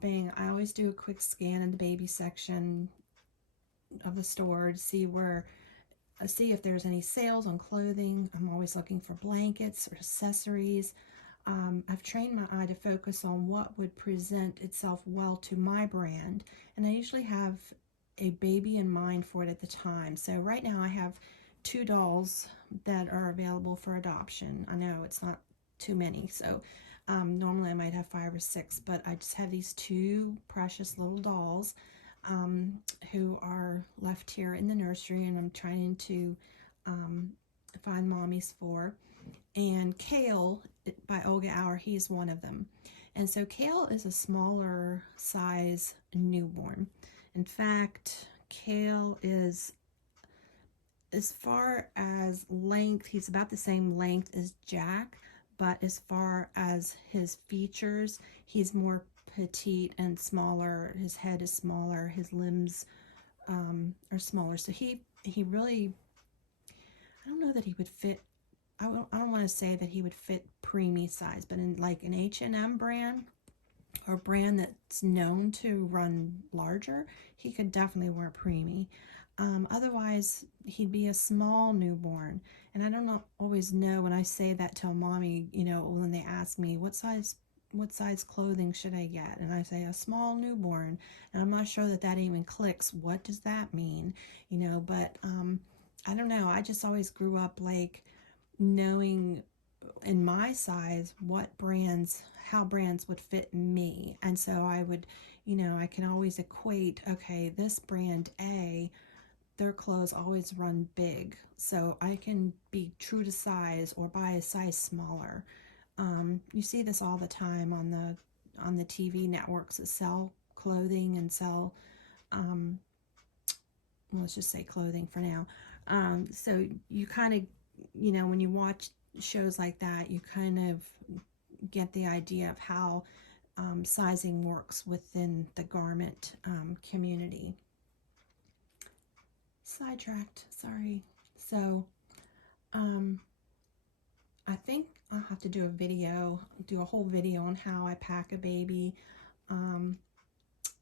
shopping, I always do a quick scan in the baby section of the store to see if there's any sales on clothing. I'm always looking for blankets or accessories. I've trained my eye to focus on what would present itself well to my brand, and I usually have a baby in mind for it at the time. So right now I have 2 dolls that are available for adoption. I know it's not too many, so normally I might have 5 or 6, but I just have these 2 precious little dolls who are left here in the nursery, and I'm trying to find mommies for. And Kale by Olga Auer, he's one of them. And so Kale is a smaller size newborn. In fact, Kale is, as far as length, he's about the same length as Jack, but as far as his features, he's more petite and smaller. His head is smaller, his limbs are smaller. So he really, I don't know that he would fit, I don't want to say that he would fit preemie size, but in like an H&M brand or a brand that's known to run larger, he could definitely wear preemie. Otherwise, he'd be a small newborn. And I don't always know when I say that to a mommy, when they ask me what size clothing should I get, and I say a small newborn, and I'm not sure that even clicks. What does that mean? But I don't know. I just always grew up like knowing in my size how brands would fit me. And so I would, I can always equate, okay, this brand A, their clothes always run big, so I can be true to size or buy a size smaller. You see this all the time on the TV networks that sell clothing and sell, well, let's just say clothing for now. So you kind of, when you watch shows like that, you kind of get the idea of how sizing works within the garment community. Sidetracked, sorry. So I think I'll have to do a whole video on how I pack a baby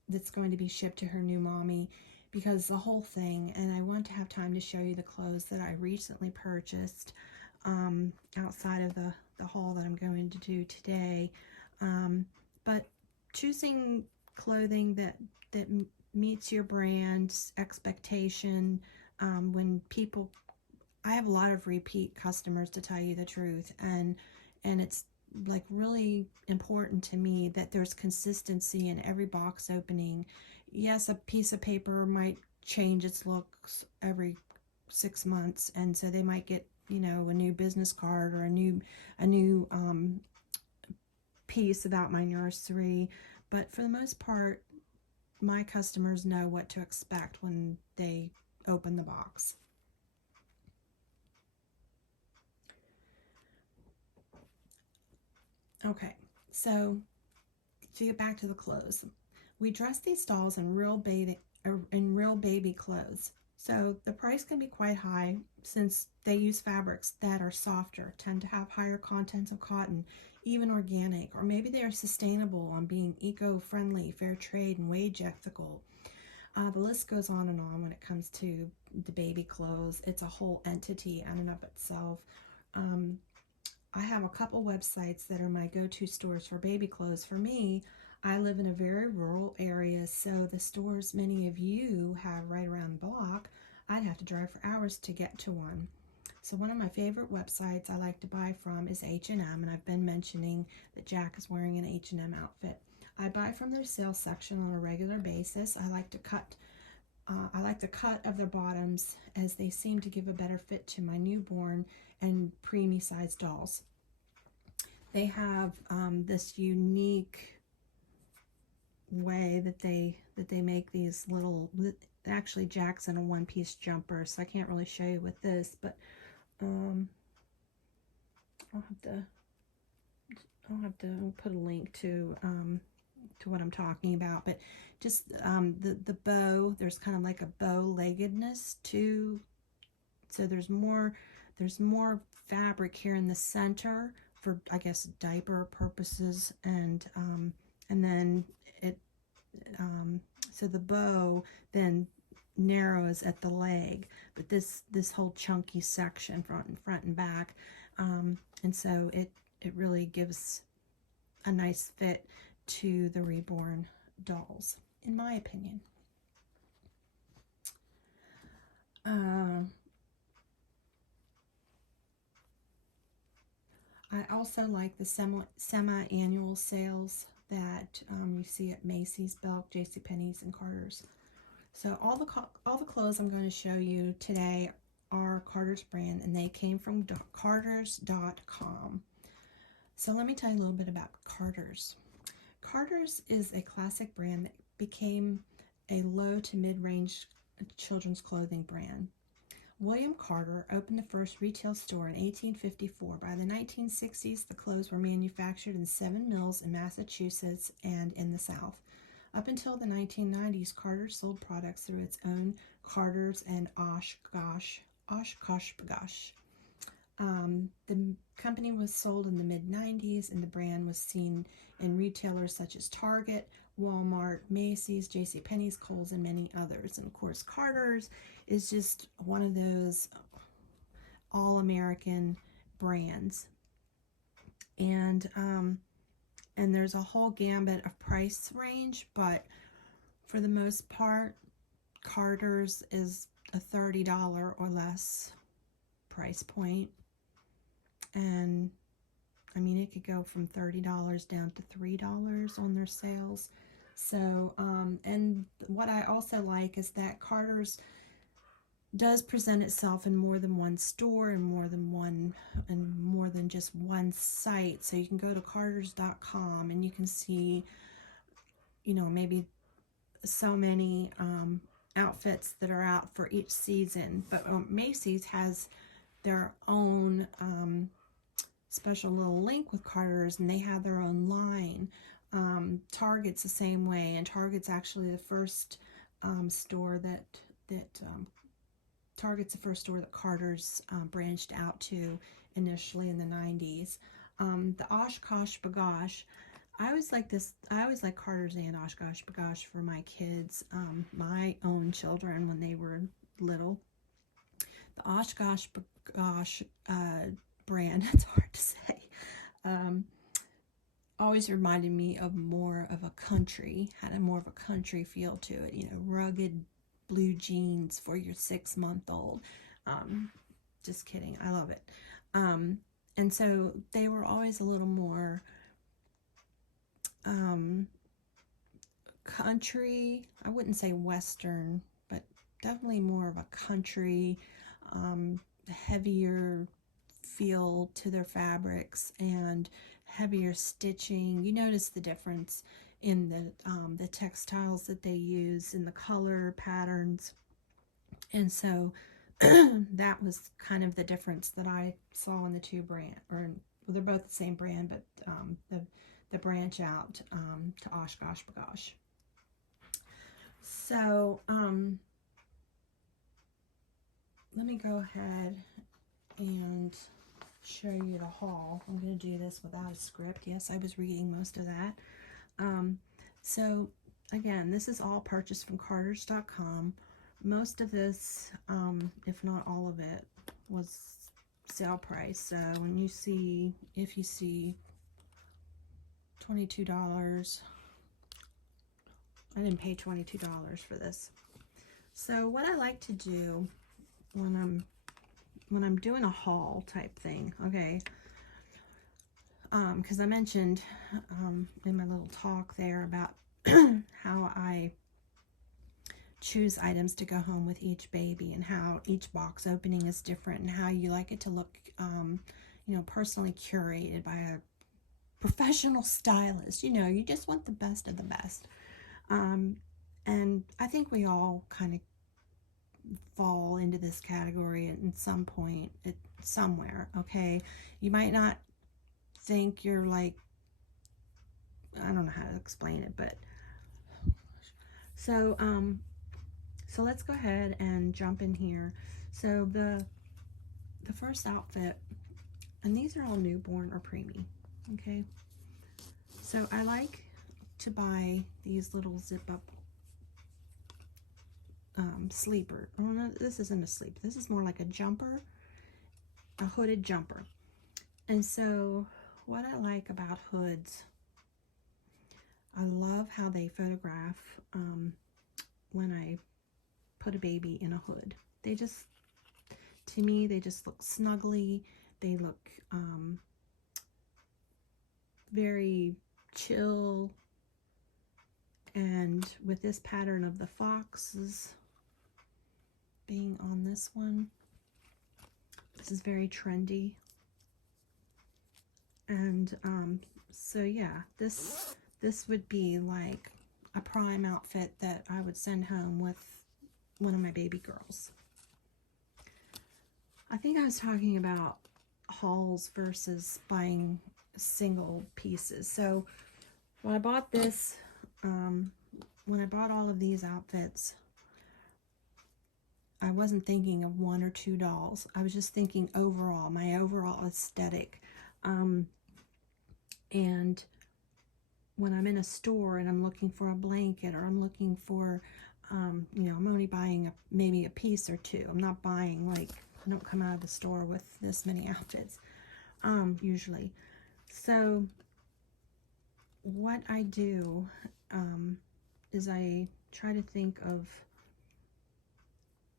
that's going to be shipped to her new mommy, because the whole thing, and I want to have time to show you the clothes that I recently purchased outside of the haul that I'm going to do today. But choosing clothing that meets your brand's expectation, when people, I have a lot of repeat customers, to tell you the truth, and it's like really important to me that there's consistency in every box opening. Yes, a piece of paper might change its looks every 6 months, and so they might get, a new business card or a new piece about my nursery, but for the most part, my customers know what to expect when they open the box. Okay, so to get back to the clothes, we dress these dolls in real baby clothes. So the price can be quite high since they use fabrics that are softer, tend to have higher contents of cotton, even organic, or maybe they are sustainable on being eco-friendly, fair trade, and wage ethical. The list goes on and on when it comes to the baby clothes. It's a whole entity in and of itself. I have a couple websites that are my go-to stores for baby clothes. For me, I live in a very rural area, so the stores many of you have right around the block, I'd have to drive for hours to get to one. So one of my favorite websites I like to buy from is H&M, and I've been mentioning that Jack is wearing an H&M outfit. I buy from their sales section on a regular basis. I like the cut of their bottoms, as they seem to give a better fit to my newborn and preemie sized dolls. They have this unique way that they make these little, actually Jack's in a one-piece jumper, so I can't really show you with this, but I'll have to put a link to what I'm talking about. But just the bow, there's kind of like a bow-leggedness to, so there's more fabric here in the center for, I guess, diaper purposes, and then So the bow then narrows at the leg, but this whole chunky section, front and back, and so it really gives a nice fit to the Reborn dolls, in my opinion. I also like the semi-annual sales that you see at Macy's, Belk, JCPenney's, and Carter's. So all the clothes I'm going to show you today are Carter's brand, and they came from Carter's.com. So let me tell you a little bit about Carter's. Carter's is a classic brand that became a low to mid-range children's clothing brand. William Carter opened the first retail store in 1854. By the 1960s, the clothes were manufactured in 7 mills in Massachusetts and in the South. Up until the 1990s, Carter sold products through its own Carter's and Oshkosh. The company was sold in the mid-90s, and the brand was seen in retailers such as Target, Walmart, Macy's, JCPenney's, Kohl's, and many others. And of course, Carter's is just one of those all-American brands. And there's a whole gambit of price range, but for the most part, Carter's is a $30 or less price point. And I mean, it could go from $30 down to $3 on their sales. So, and what I also like is that Carter's does present itself in more than one store and more than just one site. So you can go to Carters.com and you can see, maybe so many outfits that are out for each season. But Macy's has their own special little link with Carter's, and they have their own line. Target's the same way, and Target's actually the first store that Target's the first store that Carter's branched out to initially in the 90s. The Oshkosh Bagosh, I always like Carter's and Oshkosh Bagosh for my kids, my own children when they were little. The Oshkosh Bagosh brand, it's hard to say, always reminded me of more of a country, had a more of a country feel to it, rugged blue jeans for your 6-month-old. Just kidding, I love it. And so they were always a little more country, I wouldn't say Western, but definitely more of a country, heavier feel to their fabrics and heavier stitching. You notice the difference in the textiles that they use, in the color patterns, and so that was kind of the difference that I saw in the two brand, or they're both the same brand, but the branch out to Oshkosh Bagosh. So let me go ahead and show you the haul. I'm going to do this without a script. Yes, I was reading most of that. So again, this is all purchased from Carters.com. Most of this, if not all of it, was sale price. So when you see, if you see $22, I didn't pay $22 for this. So what I like to do when I'm doing a haul type thing, okay, because I mentioned in my little talk there about how I choose items to go home with each baby, and how each box opening is different, and how you like it to look, personally curated by a professional stylist. You just want the best of the best. And I think we all kind of fall into this category at some point, somewhere, okay? You might not think you're like, I don't know how to explain it, but so let's go ahead and jump in here. So the first outfit, and these are all newborn or preemie, okay? So I like to buy these little zip up sleeper. Oh no, this isn't a sleep. This is more like a jumper, a hooded jumper. And so what I like about hoods, I love how they photograph when I put a baby in a hood. They just, to me, they just look snuggly. They look very chill. And with this pattern of the foxes being on this one, this is very trendy. And so yeah, this would be like a prime outfit that I would send home with one of my baby girls. I think I was talking about hauls versus buying single pieces. So when I bought this, when I bought all of these outfits, I wasn't thinking of one or two dolls. I was just thinking overall, my overall aesthetic. And when I'm in a store and I'm looking for a blanket, or I'm looking for, you know, I'm only buying maybe a piece or two. I'm not buying, like, I don't come out of the store with this many outfits, usually. So what I do is I try to think of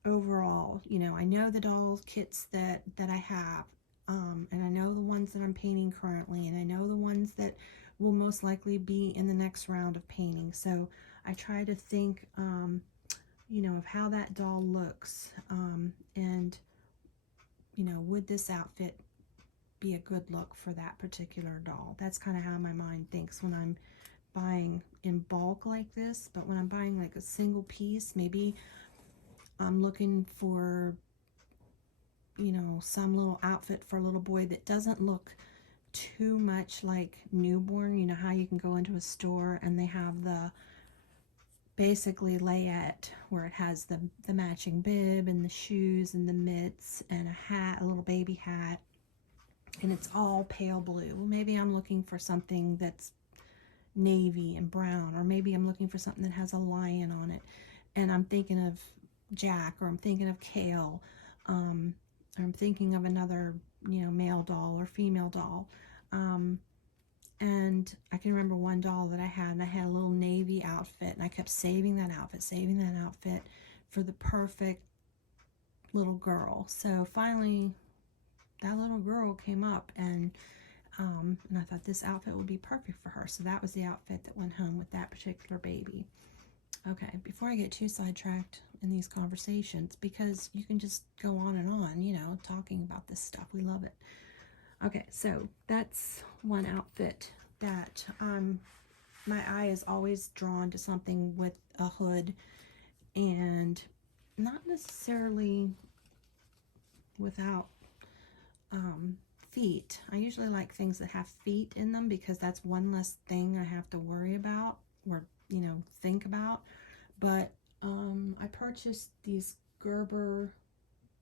overall, you know, I know the doll kits that I have, and I know the ones that I'm painting currently, and I know the ones that will most likely be in the next round of painting. So I try to think, you know, of how that doll looks, and, you know, would this outfit be a good look for that particular doll? That's kind of how my mind thinks when I'm buying in bulk like this. But when I'm buying like a single piece, maybe I'm looking for, you know, some little outfit for a little boy that doesn't look too much like newborn. You know how you can go into a store and they have the basically layette where it has the matching bib and the shoes and the mitts and a hat, a little baby hat, and it's all pale blue. Maybe I'm looking for something that's navy and brown, or maybe I'm looking for something that has a lion on it, and I'm thinking of Jack, or I'm thinking of Kale, or I'm thinking of another, you know, male doll or female doll. And I can remember one doll that I had, and I had a little navy outfit, and I kept saving that outfit for the perfect little girl. So finally that little girl came up, and I thought this outfit would be perfect for her. So that was the outfit that went home with that particular baby. Okay, before I get too sidetracked in these conversations, because you can just go on, you know, talking about this stuff. We love it. Okay, so that's one outfit that my eye is always drawn to something with a hood, and not necessarily without feet. I usually like things that have feet in them, because that's one less thing I have to worry about, or, you know, think about. But I purchased these Gerber,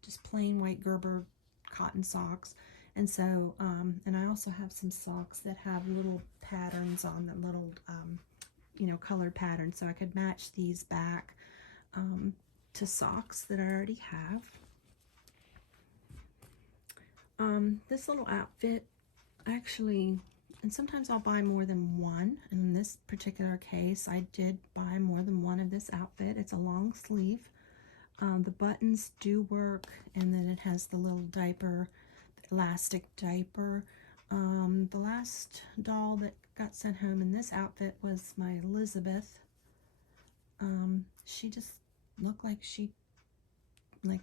just plain white Gerber cotton socks. And so, and I also have some socks that have little patterns on them, little, you know, colored patterns. So I could match these back to socks that I already have. This little outfit, actually, and sometimes I'll buy more than one. And in this particular case, I did buy more than one of this outfit. It's a long sleeve. The buttons do work, and then it has the little diaper, elastic diaper. The last doll that got sent home in this outfit was my Elizabeth. She just looked like she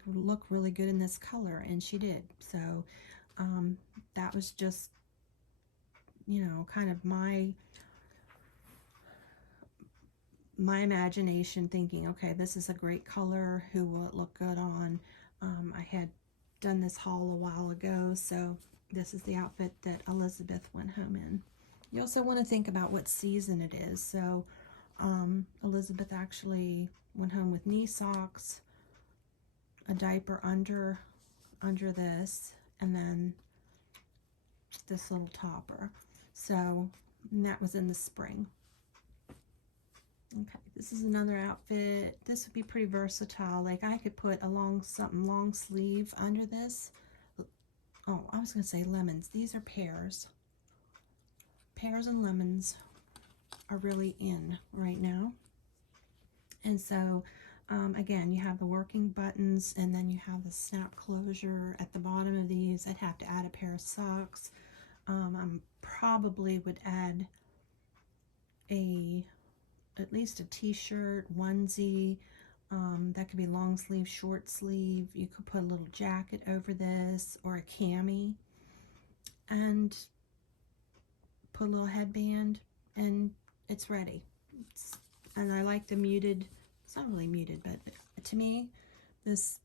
looked really good in this color, and she did. So that was just, you know, kind of my imagination thinking, okay, this is a great color, who will it look good on? I had done this haul a while ago, so this is the outfit that Elizabeth went home in. You also want to think about what season it is. So Elizabeth actually went home with knee socks, a diaper under this, and then this little topper. So, and that was in the spring. Okay, this is another outfit. This would be pretty versatile. Like I could put something long sleeve under this. Oh, I was gonna say lemons. These are pears. Pears and lemons are really in right now. And so, again, you have the working buttons, and then you have the snap closure at the bottom of these. I'd have to add a pair of socks. I probably would add at least a t-shirt, onesie. That could be long sleeve, short sleeve. You could put a little jacket over this, or a cami, and put a little headband, and it's ready. And I like the muted. It's not really muted, but to me, this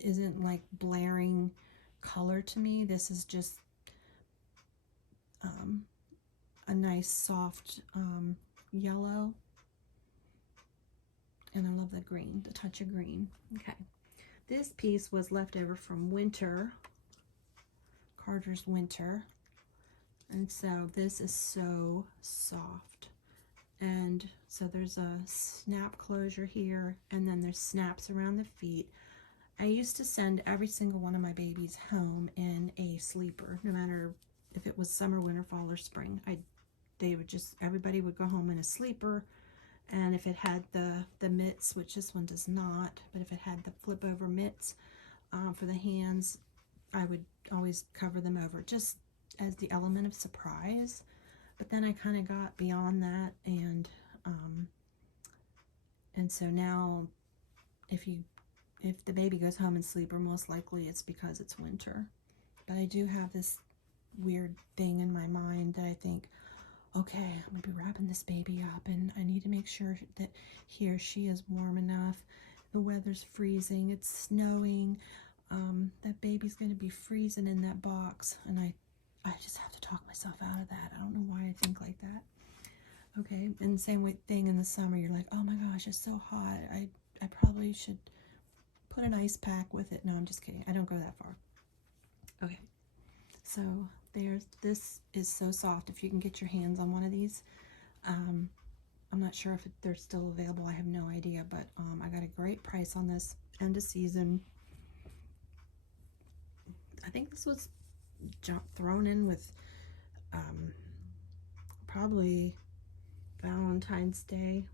isn't like blaring color to me. This is just a nice soft yellow, and I love the green, the touch of green. Okay, this piece was left over from winter, Carter's winter, and so this is so soft. And so there's a snap closure here, and then there's snaps around the feet. I used to send every single one of my babies home in a sleeper, no matter if it was summer, winter, fall, or spring. Everybody would go home in a sleeper, and if it had the mitts, which this one does not, but if it had the flip over mitts for the hands, I would always cover them over, just as the element of surprise. But then I kind of got beyond that, and so now if the baby goes home in sleeper, most likely it's because it's winter. But I do have this weird thing in my mind that I think, okay, I'm gonna be wrapping this baby up, and I need to make sure that he or she is warm enough. The weather's freezing, it's snowing, that baby's gonna be freezing in that box, and I just have to talk myself out of that. I don't know why I think like that. Okay, and the same thing in the summer. You're like, oh my gosh, it's so hot. I probably should put an ice pack with it. No, I'm just kidding. I don't go that far. Okay, so this is so soft. If you can get your hands on one of these, I'm not sure if they're still available. I have no idea, but I got a great price on this, end of season. I think this was thrown in with probably Valentine's Day,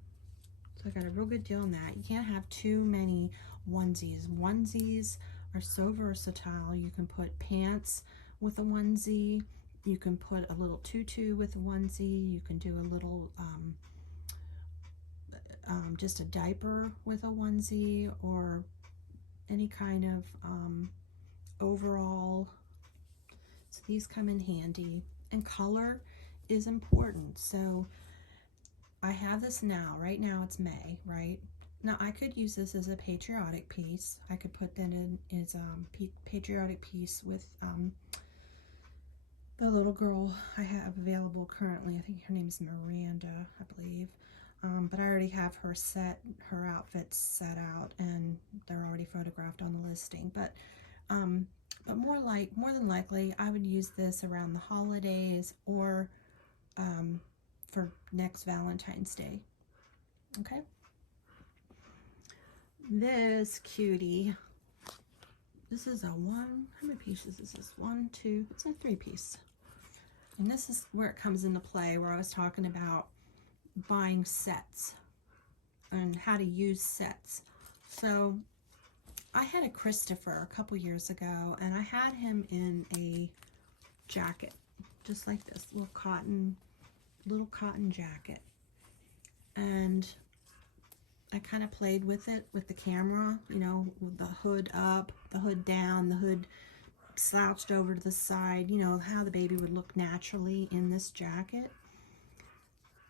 so I got a real good deal on that. You can't have too many onesies. Onesies are so versatile. You can put pants with a onesie, you can put a little tutu with a onesie, you can do a little just a diaper with a onesie, or any kind of overall. So these come in handy, and color is important. So I have this now. Right now it's May, right? Now I could use this as a patriotic piece. I could put that in as patriotic piece with the little girl I have available currently. I think her name's Miranda, I believe. But I already have her outfits set out, and they're already photographed on the listing. But more than likely, I would use this around the holidays, or for next Valentine's Day. Okay. This cutie. This is how many pieces is this? One, two, it's a 3-piece. And this is where it comes into play, where I was talking about buying sets and how to use sets. So I had a Christopher a couple years ago, and I had him in a jacket, just like this, little cotton jacket. And I kind of played with it with the camera, you know, with the hood up, the hood down, the hood slouched over to the side, you know, how the baby would look naturally in this jacket.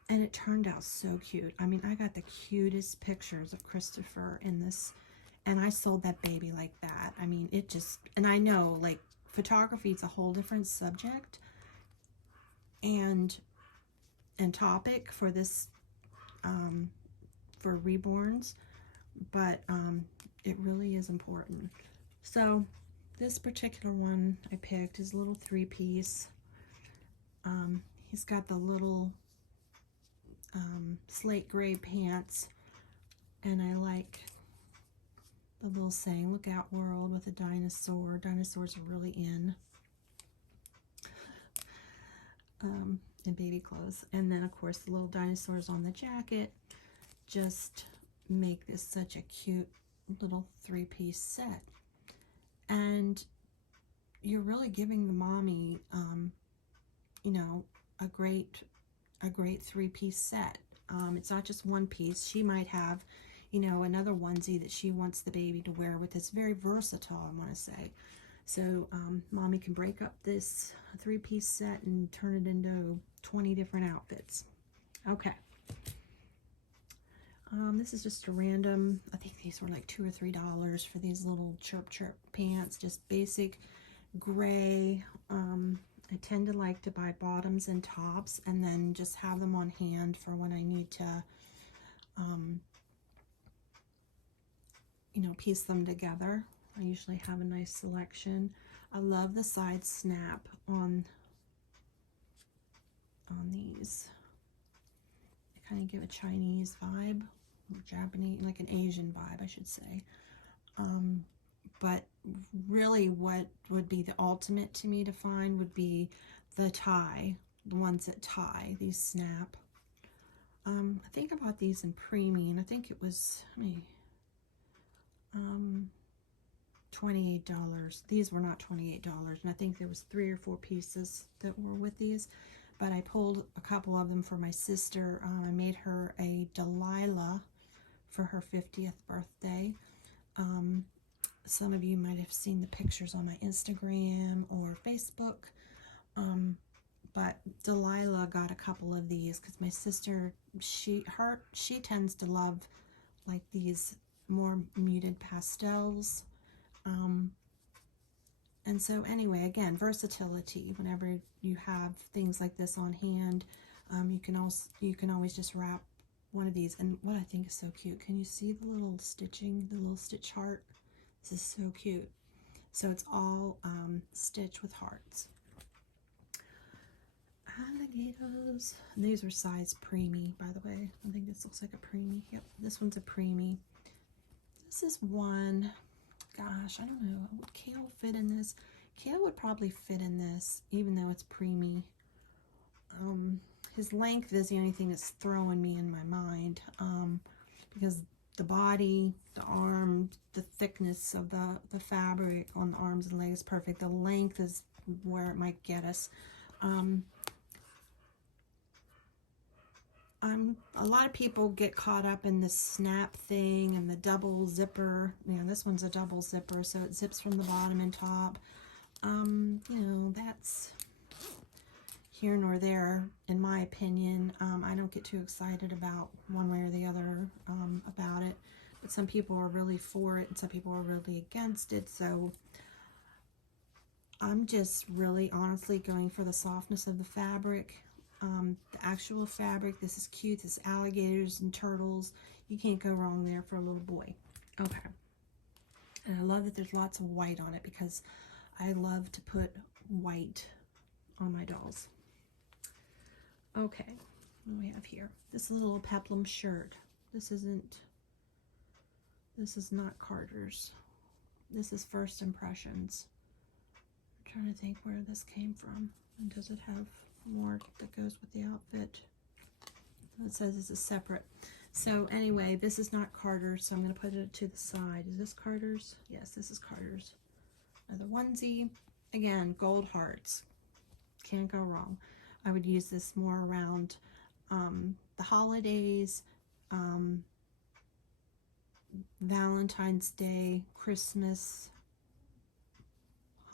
And it turned out so cute. I mean, I got the cutest pictures of Christopher in this, and I sold that baby like that. I mean, it just, and I know, like, photography is a whole different subject and topic for this, for Reborns, but it really is important. So this particular one I picked is a little 3-piece. He's got the little slate gray pants, and I like the little saying, "Look out, world," with a dinosaur. Dinosaurs are really in baby clothes. And then, of course, the little dinosaurs on the jacket just make this such a cute little three-piece set. And you're really giving the mommy, you know, a great three-piece set. It's not just one piece. She might have, you know, another onesie that she wants the baby to wear with. It's very versatile, I want to say. So mommy can break up this three-piece set and turn it into 20 different outfits. Okay. This is just a random, I think these were like $2 or $3 for these little chirp pants, just basic gray. I tend to like to buy bottoms and tops and then just have them on hand for when I need to, you know, piece them together. I usually have a nice selection. I love the side snap on these. They kind of give a Chinese vibe, or Japanese, like an Asian vibe, I should say. But really what would be the ultimate to me to find would be the tie, the ones that tie, these snap. I think I bought these in preemie, and I think it was, $28. These were not $28, and I think there was 3 or 4 pieces that were with these, but I pulled a couple of them for my sister. I made her a Delilah for her 50th birthday. Some of you might have seen the pictures on my Instagram or Facebook, but Delilah got a couple of these because my sister, she tends to love like these more muted pastels. And so anyway, again, versatility. Whenever you have things like this on hand, you can always just wrap one of these. And what I think is so cute, can you see the little stitching, the little stitch heart? This is so cute. So it's all stitched with hearts. Alligators. And these were size preemie, by the way. I think this looks like a preemie. Yep, this one's a preemie. This is one. Gosh, I don't know. Would Kale fit in this? Kale would probably fit in this, even though it's preemie. His length is the only thing that's throwing me in my mind, because the body, the arm, the thickness of the fabric on the arms and legs is perfect. The length is where it might get us. A lot of people get caught up in the snap thing and the double zipper. You know, this one's a double zipper, so it zips from the bottom and top. You know, that's here nor there, in my opinion. I don't get too excited about one way or the other about it, but some people are really for it and some people are really against it. So I'm just really honestly going for the softness of the fabric. The actual fabric. This is cute. This is alligators and turtles. You can't go wrong there for a little boy. Okay. And I love that there's lots of white on it because I love to put white on my dolls. Okay. What do we have here? This little peplum shirt. This is not Carter's. This is First Impressions. I'm trying to think where this came from. And does it have more that goes with the outfit? It says it's a separate. So anyway, this is not Carter's, so I'm going to put it to the side. Is this Carter's? Yes, this is Carter's. Another onesie. Again, gold hearts. Can't go wrong. I would use this more around the holidays, Valentine's Day, Christmas,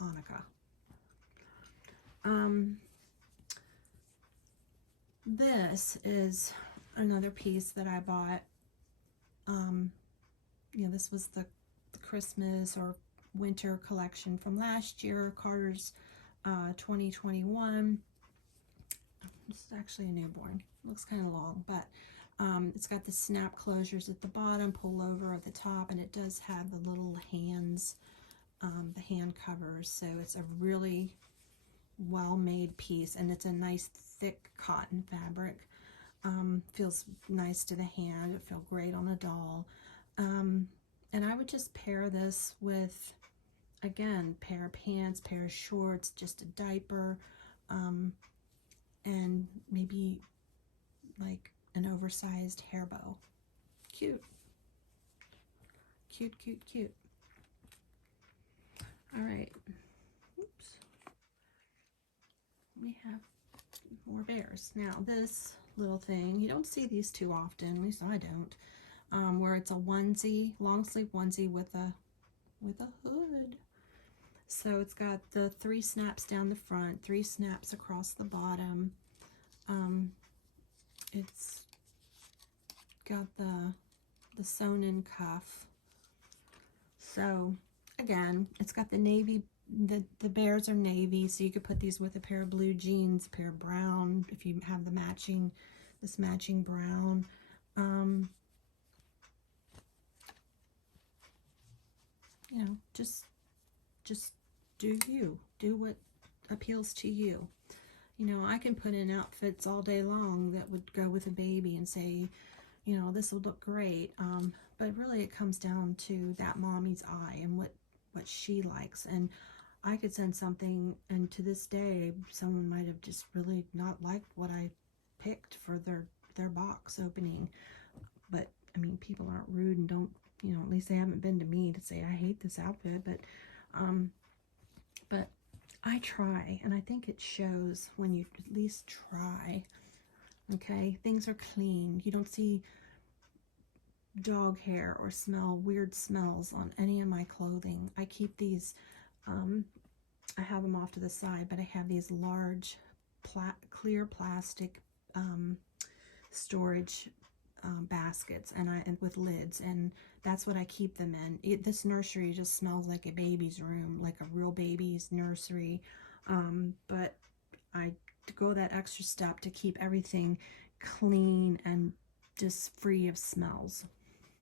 Hanukkah. This is another piece that I bought. You know, this was the Christmas or winter collection from last year, Carter's 2021. This is actually a newborn. Looks kind of long, but it's got the snap closures at the bottom, pull over at the top, and it does have the little hands, the hand covers. So it's a really well-made piece, and it's a nice thick cotton fabric. Feels nice to the hand. It feels great on a doll. And I would just pair this with, again, pair of pants, pair of shorts, just a diaper, and maybe like an oversized hair bow. Cute. Cute, cute, cute. All right. Oops. We have more bears. Now this little thing, you don't see these too often, at least I don't, where it's a onesie, long sleeve onesie with a hood. So it's got the 3 snaps down the front, 3 snaps across the bottom. It's got the sewn in cuff. So again, it's got the navy, the bears are navy, so you could put these with a pair of blue jeans, a pair of brown, if you have the matching, this matching brown. You know, just do you. Do what appeals to you. You know, I can put in outfits all day long that would go with a baby and say, you know, this will look great. But really it comes down to that mommy's eye and what she likes. And I could send something, and to this day, someone might have just really not liked what I picked for their box opening. But I mean, people aren't rude and don't, you know, at least they haven't been to me to say I hate this outfit. But I try, and I think it shows when you at least try. Okay, things are clean. You don't see dog hair or smell weird smells on any of my clothing. I keep these, I have them off to the side, but I have these large clear plastic storage baskets, and with lids, and that's what I keep them in. This nursery just smells like a baby's room, like a real baby's nursery, but I go that extra step to keep everything clean and just free of smells.